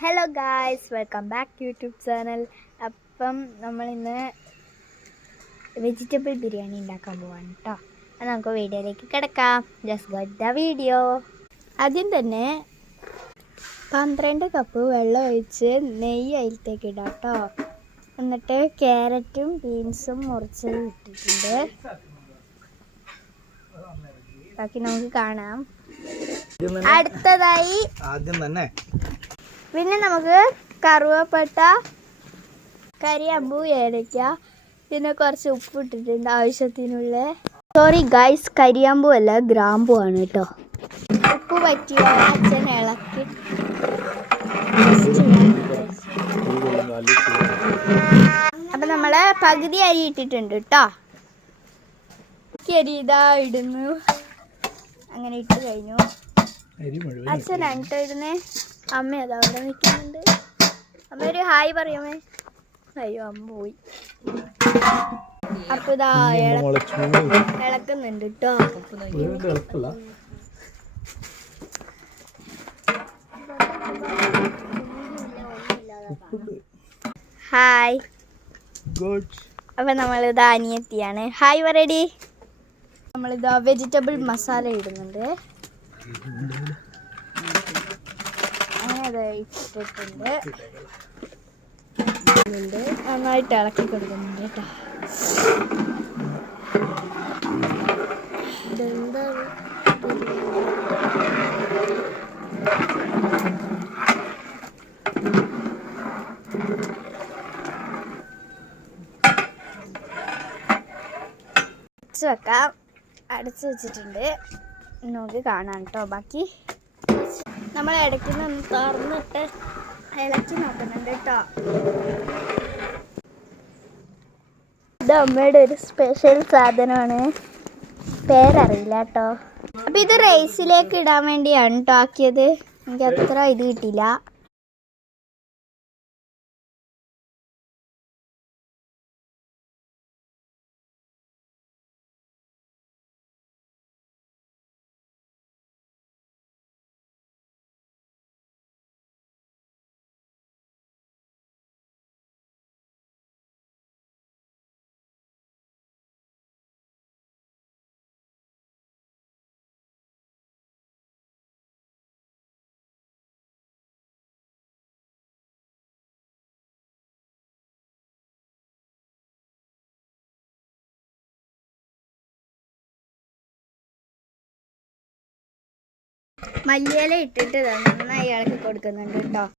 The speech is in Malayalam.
Hello guys, welcome back to YouTube channel. അപ്പം നമ്മളിന്ന് വെജിറ്റബിൾ ബിരിയാണി ഉണ്ടാക്കാൻ പോവാണ് കേട്ടോ. അത് നമുക്ക് വീഡിയോയിലേക്ക് കിടക്കാം. Just go the video. ആദ്യം തന്നെ 12 കപ്പ് വെള്ളം ഒഴിച്ച് നെയ്യ് അതിലത്തേക്ക് ഇടാം കേട്ടോ. എന്നിട്ട് ക്യാരറ്റും ബീൻസും മുറിച്ചത് ഇട്ടിട്ടുണ്ട്. ബാക്കി നമുക്ക് കാണാം. അടുത്തതായി ആദ്യം തന്നെ പിന്നെ നമുക്ക് കറുവപ്പട്ട, കരിയാമ്പൂ, ഏലക്ക, പിന്നെ കുറച്ച് ഉപ്പ് ഇട്ടിട്ടുണ്ട് ആവശ്യത്തിനുള്ള. സോറി ഗൈസ്, കരിയാമ്പൂ അല്ല ഗ്രാമ്പൂ ആണ് കേട്ടോ. ഉപ്പ് പറ്റിയ അച്ഛൻ ഇളക്കി. അപ്പം നമ്മൾ പകുതി അരി ഇട്ടിട്ടുണ്ട് കേട്ടോ. അരി ഇതാ ഇടുന്നു. അങ്ങനെ ഇട്ട് കഴിഞ്ഞു. അച്ഛനാണ് കേട്ടോ ഇടുന്നേ. അമ്മ അതാ അവിടെ നിൽക്കുന്നുണ്ട്. അമ്മ ഒരു ഹായ് പറയുമേ. അയ്യോ, അമ്മ പോയി. അപ്പൊ ഇതാ ഇളക്കുന്നുണ്ട് കേട്ടോ. ഹായ്. അപ്പൊ നമ്മളിതാ അനിയത്തിയാണ്. ഹായ് പറയടി. നമ്മളിതാ വെജിറ്റബിൾ മസാല ഇടുന്നുണ്ട്. ഇട്ടിട്ടുണ്ട്. നന്നായിട്ട് ഇളക്കി കൊടുക്കുന്നുണ്ട് കേട്ടോ. വെക്കാം. അടച്ചു വെച്ചിട്ടുണ്ട്. നമുക്ക് കാണാം കേട്ടോ. ബാക്കി നമ്മൾ ഇടയ്ക്ക് നിന്ന് തുറന്നിട്ട് ഇളക്കി നോക്കുന്നുണ്ട് കേട്ടോ. ഇത് അമ്മയുടെ ഒരു സ്പെഷ്യൽ സാധനമാണ്, പേരറിയില്ല കേട്ടോ. അപ്പം ഇത് റൈസിലേക്ക് ഇടാൻ വേണ്ടിയാണ് കേട്ടോ ആക്കിയത്. എനിക്ക് അത്ര ഇത് കിട്ടിയില്ല. മല്ലിയില ഇട്ടിട്ട് നന്നായി ഇളക്കി കൊടുക്കുന്നുണ്ട് കേട്ടോ.